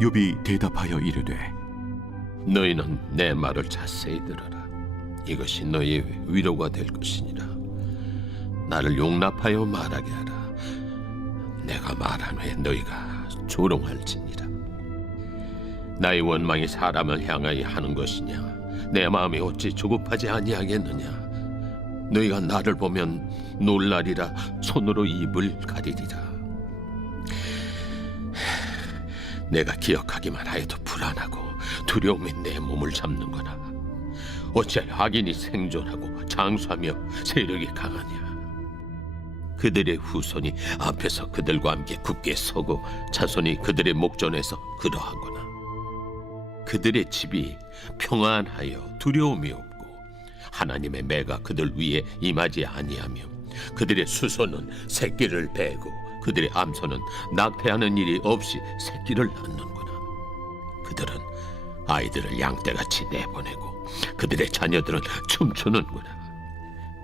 욥이 대답하여 이르되 너희는 내 말을 자세히 들어라. 이것이 너희의 위로가 될 것이니라. 나를 용납하여 말하게 하라. 내가 말한 후에 너희가 조롱할지니라. 나의 원망이 사람을 향하여 하는 것이냐? 내 마음이 어찌 조급하지 아니하겠느냐? 너희가 나를 보면 놀라리라. 손으로 입을 가리리라. 내가 기억하기만 하여도 불안하고 두려움이 내 몸을 잡는거나 어찌하여 악인이 생존하고 장수하며 세력이 강하냐? 그들의 후손이 앞에서 그들과 함께 굳게 서고 자손이 그들의 목전에서 그러하거나 그들의 집이 평안하여 두려움이 없고 하나님의 매가 그들 위에 임하지 아니하며 그들의 수소는 새끼를 베고 그들의 암소는 낙태하는 일이 없이 새끼를 낳는구나. 그들은 아이들을 양떼같이 내보내고 그들의 자녀들은 춤추는구나.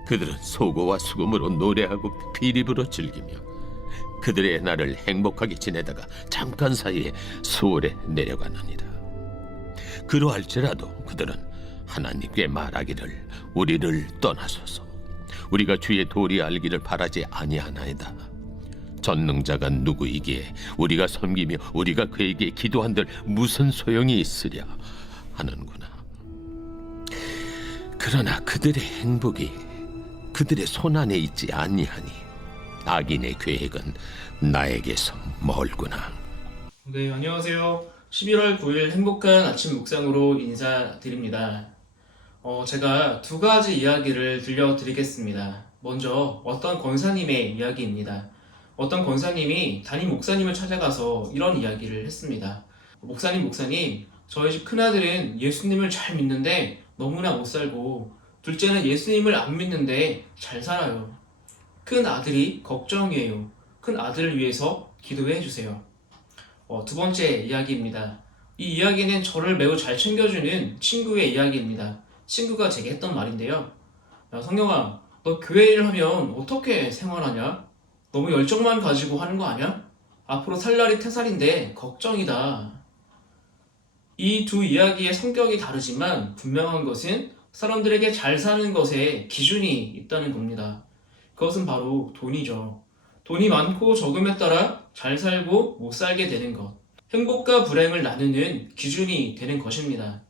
그들은 소고와 수금으로 노래하고 비립으로 즐기며 그들의 날을 행복하게 지내다가 잠깐 사이에 수월에 내려가느니라. 그러할지라도 그들은 하나님께 말하기를 우리를 떠나소서. 우리가 주의 도리 알기를 바라지 아니하나이다. 전능자가 누구이기에 우리가 섬기며 우리가 그에게 기도한들 무슨 소용이 있으랴 하는구나. 그러나 그들의 행복이 그들의 손안에 있지 아니하니 악인의 계획은 나에게서 멀구나. 네, 안녕하세요. 11월 9일 행복한 아침 묵상으로 인사드립니다. 제가 두 가지 이야기를 들려드리겠습니다. 먼저 어떤 권사님의 이야기입니다. 어떤 권사님이 담임 목사님을 찾아가서 이런 이야기를 했습니다. 목사님, 저희 집 큰아들은 예수님을 잘 믿는데 너무나 못 살고 둘째는 예수님을 안 믿는데 잘 살아요. 큰 아들이 걱정이에요. 큰 아들을 위해서 기도해 주세요. 두 번째 이야기입니다. 이 이야기는 저를 매우 잘 챙겨주는 친구의 이야기입니다. 친구가 제게 했던 말인데요. 야, 성경아, 너 교회 일을 하면 어떻게 생활하냐? 너무 열정만 가지고 하는 거 아니야? 앞으로 살 날이 태살인데 걱정이다. 이 두 이야기의 성격이 다르지만 분명한 것은 사람들에게 잘 사는 것에 기준이 있다는 겁니다. 그것은 바로 돈이죠. 돈이 많고 적음에 따라 잘 살고 못 살게 되는 것. 행복과 불행을 나누는 기준이 되는 것입니다.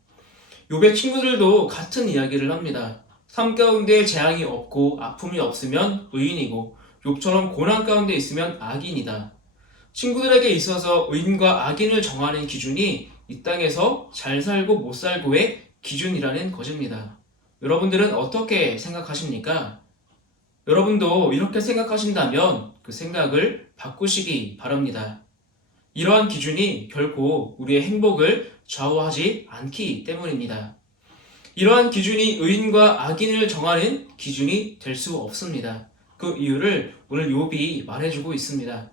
욥의 친구들도 같은 이야기를 합니다. 삶 가운데 재앙이 없고 아픔이 없으면 의인이고 욥처럼 고난 가운데 있으면 악인이다. 친구들에게 있어서 의인과 악인을 정하는 기준이 이 땅에서 잘 살고 못 살고의 기준이라는 것입니다. 여러분들은 어떻게 생각하십니까? 여러분도 이렇게 생각하신다면 그 생각을 바꾸시기 바랍니다. 이러한 기준이 결코 우리의 행복을 좌우하지 않기 때문입니다. 이러한 기준이 의인과 악인을 정하는 기준이 될 수 없습니다. 그 이유를 오늘 욥이 말해주고 있습니다.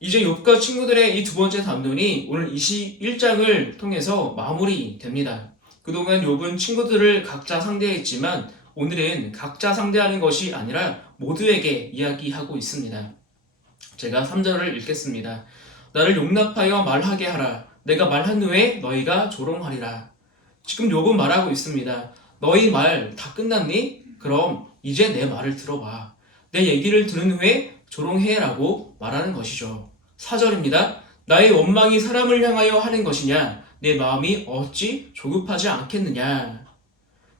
이제 욥과 친구들의 이 두 번째 담론이 오늘 21장을 통해서 마무리됩니다. 그동안 욥은 친구들을 각자 상대했지만 오늘은 각자 상대하는 것이 아니라 모두에게 이야기하고 있습니다. 제가 3절을 읽겠습니다. 나를 용납하여 말하게 하라. 내가 말한 후에 너희가 조롱하리라. 지금 욥은 말하고 있습니다. 너희 말 다 끝났니? 그럼 이제 내 말을 들어봐. 내 얘기를 들은 후에 조롱해라고 말하는 것이죠. 4절입니다. 나의 원망이 사람을 향하여 하는 것이냐? 내 마음이 어찌 조급하지 않겠느냐?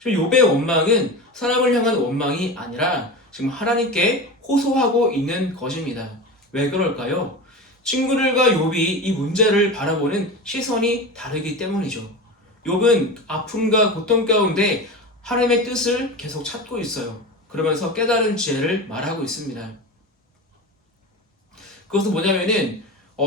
욥의 원망은 사람을 향한 원망이 아니라 지금 하나님께 호소하고 있는 것입니다. 왜 그럴까요? 친구들과 욥이 이 문제를 바라보는 시선이 다르기 때문이죠. 욥은 아픔과 고통 가운데 하나님의 뜻을 계속 찾고 있어요. 그러면서 깨달은 지혜를 말하고 있습니다. 그것은 뭐냐면은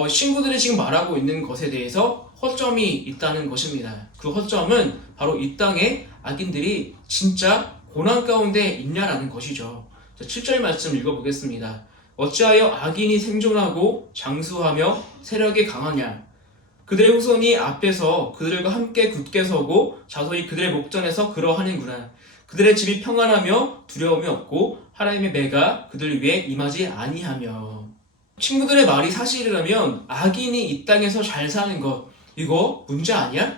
친구들이 지금 말하고 있는 것에 대해서 허점이 있다는 것입니다. 그 허점은 바로 이 땅에 악인들이 진짜 고난 가운데 있냐라는 것이죠. 7절 말씀 읽어보겠습니다. 어찌하여 악인이 생존하고 장수하며 세력이 강하냐? 그들의 후손이 앞에서 그들과 함께 굳게 서고 자손이 그들의 목전에서 그러하는구나. 그들의 집이 평안하며 두려움이 없고 하나님의 매가 그들 위에 임하지 아니하며. 친구들의 말이 사실이라면 악인이 이 땅에서 잘 사는 것, 이거 문제 아니야?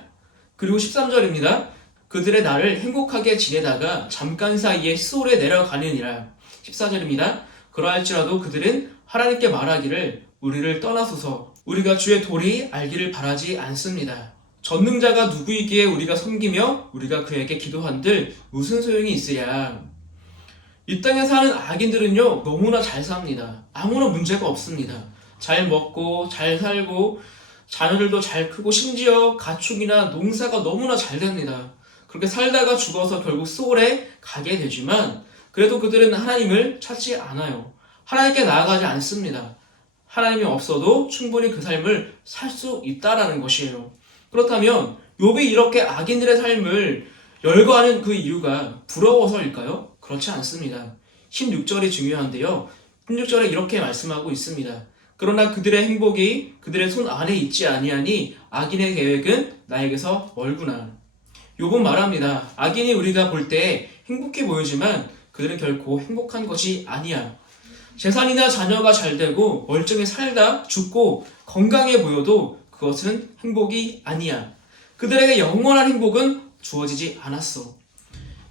그리고 13절입니다. 그들의 나를 행복하게 지내다가 잠깐 사이에 수월에 내려가느니라. 14절입니다. 그러할지라도 그들은 하나님께 말하기를 우리를 떠나소서 우리가 주의 도리 알기를 바라지 않습니다. 전능자가 누구이기에 우리가 섬기며 우리가 그에게 기도한들 무슨 소용이 있으랴. 이 땅에 사는 악인들은요 너무나 잘 삽니다. 아무런 문제가 없습니다. 잘 먹고 잘 살고 자녀들도 잘 크고 심지어 가축이나 농사가 너무나 잘 됩니다. 그렇게 살다가 죽어서 결국 수월에 가게 되지만 그래도 그들은 하나님을 찾지 않아요. 하나님께 나아가지 않습니다. 하나님이 없어도 충분히 그 삶을 살 수 있다라는 것이에요. 그렇다면 욥이 이렇게 악인들의 삶을 열거하는 그 이유가 부러워서일까요? 그렇지 않습니다. 16절이 중요한데요. 16절에 이렇게 말씀하고 있습니다. 그러나 그들의 행복이 그들의 손 안에 있지 아니하니 악인의 계획은 나에게서 멀구나. 욥은 말합니다. 악인이 우리가 볼 때 행복해 보이지만 그들은 결코 행복한 것이 아니야. 재산이나 자녀가 잘 되고 멀쩡히 살다 죽고 건강해 보여도 그것은 행복이 아니야. 그들에게 영원한 행복은 주어지지 않았어.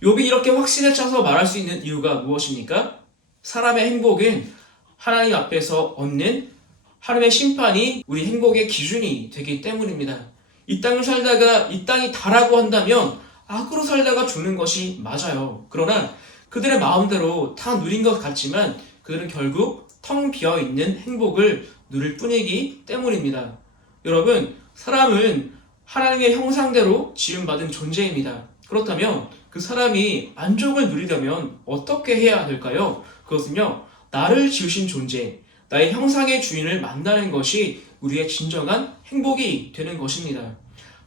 욥이 이렇게 확신에 차서 말할 수 있는 이유가 무엇입니까? 사람의 행복은 하나님 앞에서 얻는 하나님의 심판이 우리 행복의 기준이 되기 때문입니다. 이 땅을 살다가 이 땅이 다라고 한다면 악으로 살다가 죽는 것이 맞아요. 그러나 그들의 마음대로 다 누린 것 같지만 그들은 결국 텅 비어있는 행복을 누릴 뿐이기 때문입니다. 여러분, 사람은 하나님의 형상대로 지음받은 존재입니다. 그렇다면 그 사람이 만족을 누리려면 어떻게 해야 될까요? 그것은요, 나를 지으신 존재, 나의 형상의 주인을 만나는 것이 우리의 진정한 행복이 되는 것입니다.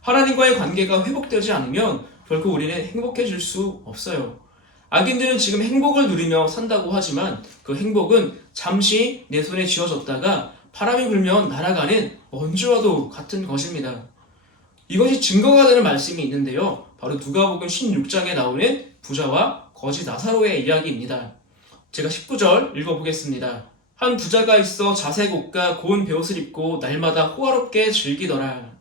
하나님과의 관계가 회복되지 않으면 결코 우리는 행복해질 수 없어요. 악인들은 지금 행복을 누리며 산다고 하지만 그 행복은 잠시 내 손에 쥐어졌다가 바람이 불면 날아가는 먼지와도 같은 것입니다. 이것이 증거가 되는 말씀이 있는데요. 바로 누가복음 16장에 나오는 부자와 거지 나사로의 이야기입니다. 제가 19절 읽어보겠습니다. 한 부자가 있어 자색 옷과 고운 베옷을 입고 날마다 호화롭게 즐기더라.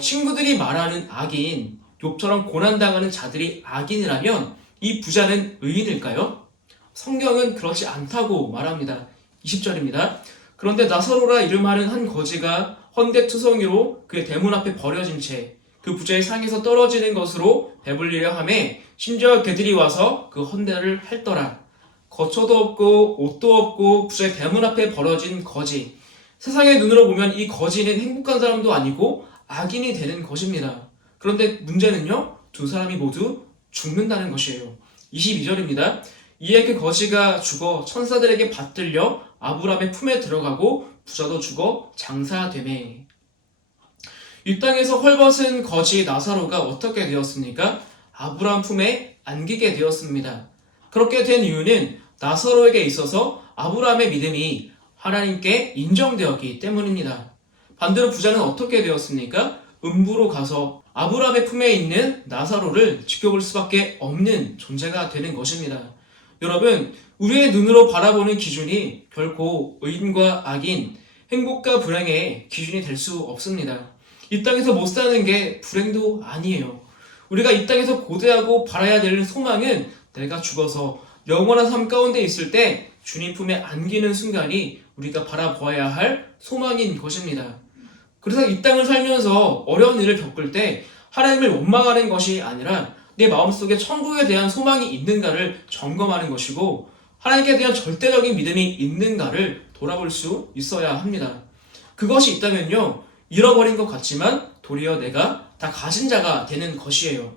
친구들이 말하는 악인, 욥처럼 고난당하는 자들이 악인이라면 이 부자는 의인일까요? 성경은 그렇지 않다고 말합니다. 20절입니다. 그런데 나사로라 이름하는 한 거지가 헌데투성이로 그의 대문 앞에 버려진 채 그 부자의 상에서 떨어지는 것으로 배불리려 하매 심지어 그들이 와서 그 헌데를 핥더라. 거처도 없고 옷도 없고 부자의 대문 앞에 버려진 거지. 세상의 눈으로 보면 이 거지는 행복한 사람도 아니고 악인이 되는 것입니다. 그런데 문제는요, 두 사람이 모두 죽는다는 것이에요. 22절입니다. 이에 그 거지가 죽어 천사들에게 받들려 아브라함의 품에 들어가고 부자도 죽어 장사되매. 이 땅에서 헐벗은 거지 나사로가 어떻게 되었습니까? 아브라함 품에 안기게 되었습니다. 그렇게 된 이유는 나사로에게 있어서 아브라함의 믿음이 하나님께 인정되었기 때문입니다. 반대로 부자는 어떻게 되었습니까? 음부로 가서 아브라함의 품에 있는 나사로를 지켜볼 수밖에 없는 존재가 되는 것입니다. 여러분, 우리의 눈으로 바라보는 기준이 결코 의인과 악인, 행복과 불행의 기준이 될 수 없습니다. 이 땅에서 못 사는 게 불행도 아니에요. 우리가 이 땅에서 고대하고 바라야 되는 소망은 내가 죽어서 영원한 삶 가운데 있을 때 주님 품에 안기는 순간이 우리가 바라보아야 할 소망인 것입니다. 그래서 이 땅을 살면서 어려운 일을 겪을 때 하나님을 원망하는 것이 아니라 내 마음속에 천국에 대한 소망이 있는가를 점검하는 것이고 하나님께 대한 절대적인 믿음이 있는가를 돌아볼 수 있어야 합니다. 그것이 있다면요, 잃어버린 것 같지만 도리어 내가 다 가진 자가 되는 것이에요.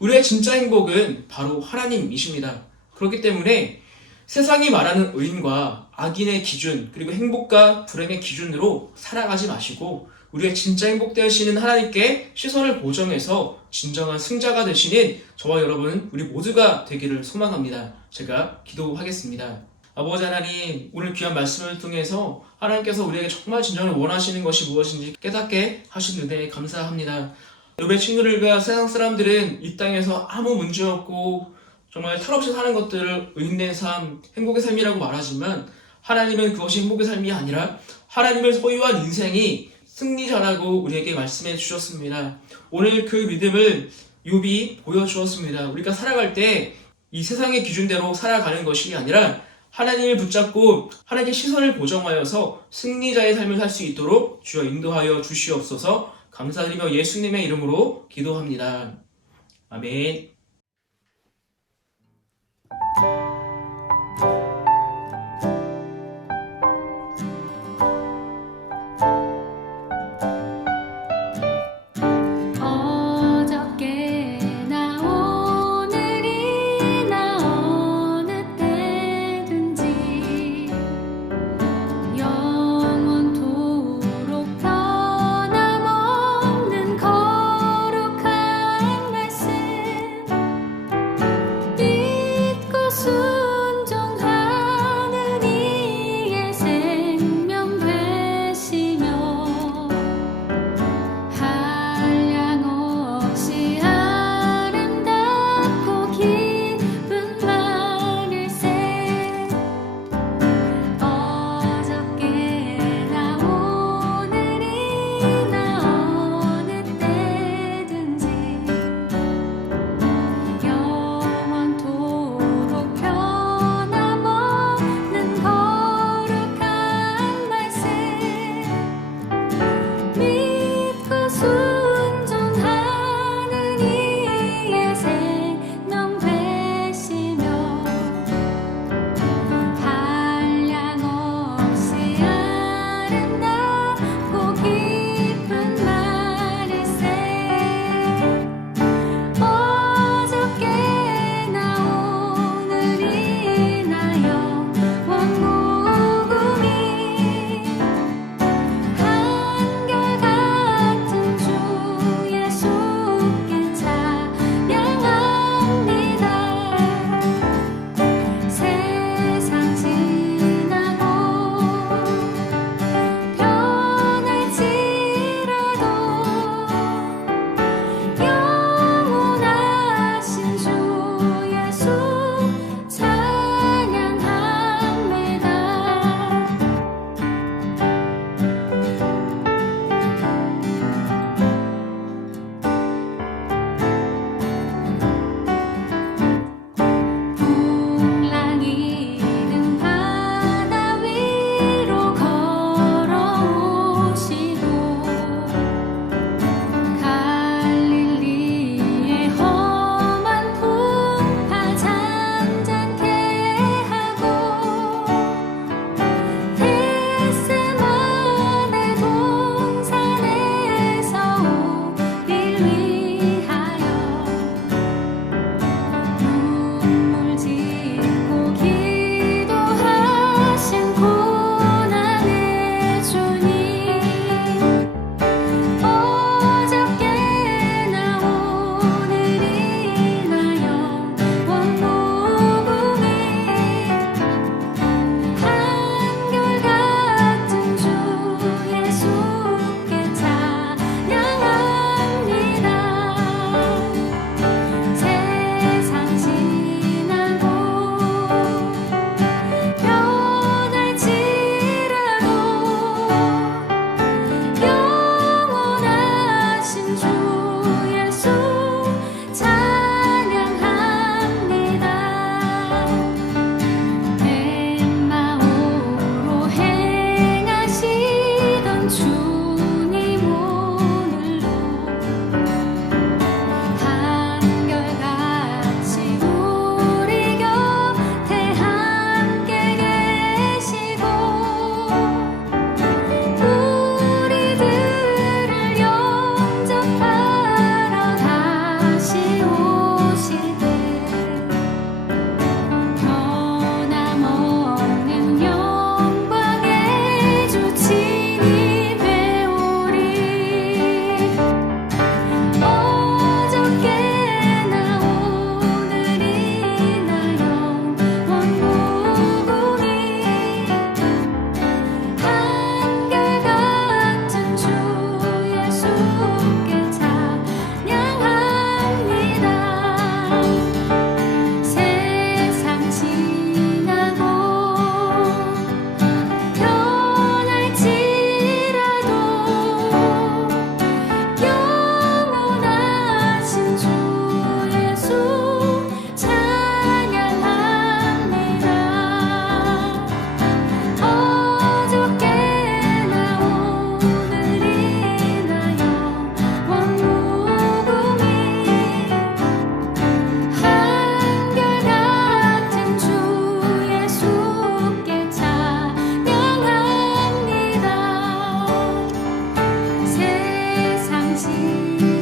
우리의 진짜 행복은 바로 하나님이십니다. 그렇기 때문에 세상이 말하는 의인과 악인의 기준, 그리고 행복과 불행의 기준으로 살아가지 마시고 우리의 진짜 행복 되시는 하나님께 시선을 고정해서 진정한 승자가 되시는 저와 여러분, 우리 모두가 되기를 소망합니다. 제가 기도하겠습니다. 아버지 하나님, 오늘 귀한 말씀을 통해서 하나님께서 우리에게 정말 진정으로 원하시는 것이 무엇인지 깨닫게 하신 은혜에 감사합니다. 욥의 친구들과 세상 사람들은 이 땅에서 아무 문제 없고 정말 탈없이 사는 것들을 의인된 삶, 행복의 삶이라고 말하지만 하나님은 그것이 행복의 삶이 아니라 하나님을 소유한 인생이 승리자라고 우리에게 말씀해 주셨습니다. 오늘 그 믿음을 욥이 보여주었습니다. 우리가 살아갈 때 이 세상의 기준대로 살아가는 것이 아니라 하나님을 붙잡고 하나님의 시선을 고정하여서 승리자의 삶을 살 수 있도록 주여 인도하여 주시옵소서. 감사드리며 예수님의 이름으로 기도합니다. 아멘. 어저께나 오늘이나 어느 때든지 영원토록 변함없는 거룩한 말씀 믿고 순종하는 이의 생명 되시며 한량없이 아름답고 기쁜 말일세 어저께나 오늘이나 어느 때든지 영원토록 변함없는 거룩한 말씀 믿고 순종하는 이의 생명 되시며 한량없이 아름답고 기쁜 말일세 어저께나 오늘이나 영원무궁히 한결같은 주 예수께 찬양합니다. 세상 지나고 변할지라도 영원하신 주 예수 찬양합니다. 풍랑이는 바다 위로 걸어오시고 갈릴리의 험한 풍파 잔잔케 하고 겟세마네 동산에서 우릴 위하여 눈물 짓고 기도하신 고난의 주님 어저께나 오늘이나 영원무궁히 한결같은 주 예수께 찬양합니다. 세상 지나고 변할지라도 영원하신 주 예수 찬양합니다. 내 마음으로 행하시던 주님 오늘도 한결같이 우리 곁에 함께 계시고 우리들을 영접하시고 주님